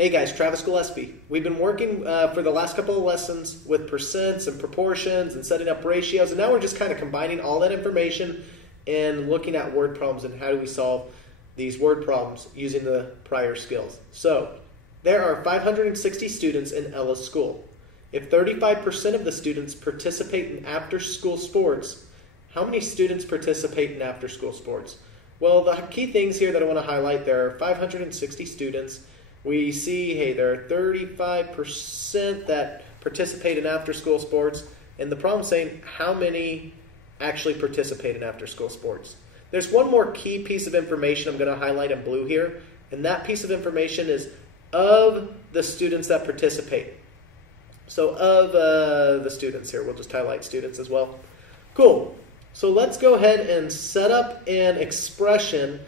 Hey guys, Travis Gillespie. We've been working for the last couple of lessons with percents and proportions and setting up ratios, and now we're just kind of combining all that information and looking at word problems and how do we solve these word problems using the prior skills. So, there are 560 students in Ella's school. If 35% of the students participate in after-school sports, how many students participate in after-school sports? Well, the key things here that I want to highlight, there are 560 students. We see, hey, there are 35% that participate in after-school sports, and the problem is saying how many actually participate in after-school sports. There's one more key piece of information I'm going to highlight in blue here, and that piece of information is of the students that participate. So of the students here, we'll just highlight students as well. Cool. So let's go ahead and set up an expression,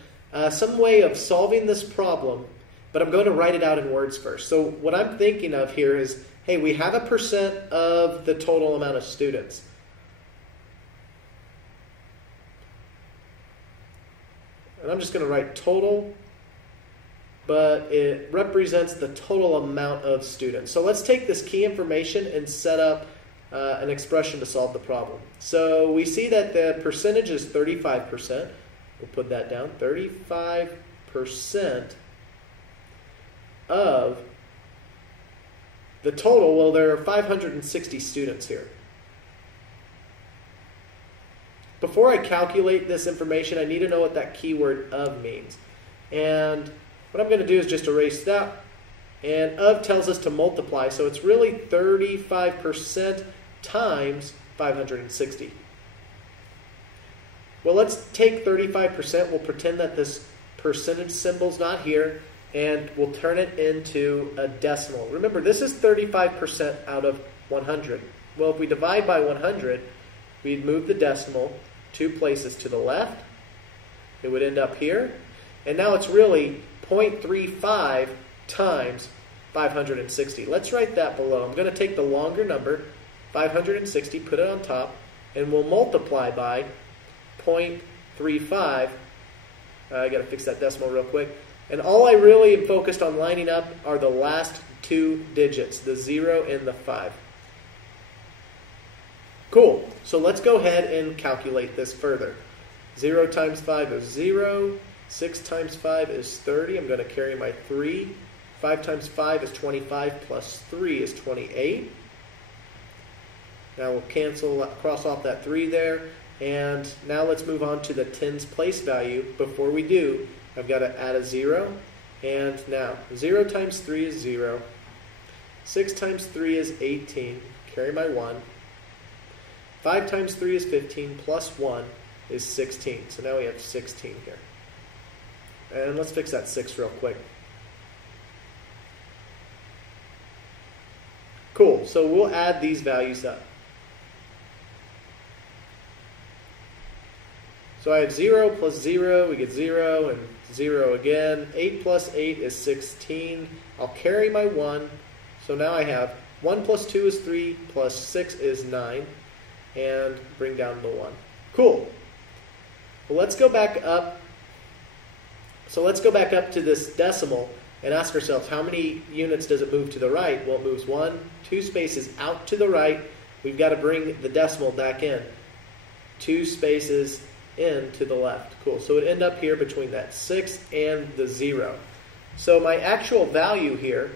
some way of solving this problem. But I'm going to write it out in words first. So what I'm thinking of here is, hey, we have a percent of the total amount of students. And I'm just going to write total, but it represents the total amount of students. So let's take this key information and set up an expression to solve the problem. So we see that the percentage is 35%. We'll put that down, 35%. Of the total, well, there are 560 students here. Before I calculate this information, I need to know what that keyword of means. And what I'm going to do is just erase that. And of tells us to multiply, so it's really 35% times 560. Well, let's take 35%. We'll pretend that this percentage symbol's not here. And we'll turn it into a decimal. Remember, this is 35% out of 100. Well, if we divide by 100, we'd move the decimal 2 places to the left. It would end up here. And now it's really 0.35 times 560. Let's write that below. I'm going to take the longer number, 560, put it on top, and we'll multiply by 0.35. I got to fix that decimal real quick. And all I really am focused on lining up are the last 2 digits, the 0 and the 5. Cool. So let's go ahead and calculate this further. 0 times 5 is 0. 6 times 5 is 30. I'm going to carry my 3. 5 times 5 is 25 plus 3 is 28. Now we'll cross off that 3 there. And now let's move on to the tens place value. Before we do, I've got to add a 0, and now 0 times 3 is 0, 6 times 3 is 18, carry my 1, 5 times 3 is 15, plus 1 is 16, so now we have 16 here. And let's fix that 6 real quick. Cool, so we'll add these values up. So I have 0 plus 0, we get 0, and 0 again. 8 plus 8 is 16. I'll carry my 1. So now I have 1 plus 2 is 3, plus 6 is 9. And bring down the 1. Cool. Well, let's go back up. So let's go back up to this decimal and ask ourselves, how many units does it move to the right? Well, it moves 1, 2 spaces out to the right. We've got to bring the decimal back in. 2 spaces in to the left. Cool. So it end up here between that 6 and the 0. So my actual value here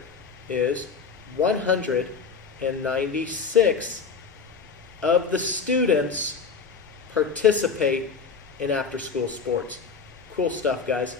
is 196 of the students participate in after-school sports. Cool stuff, guys.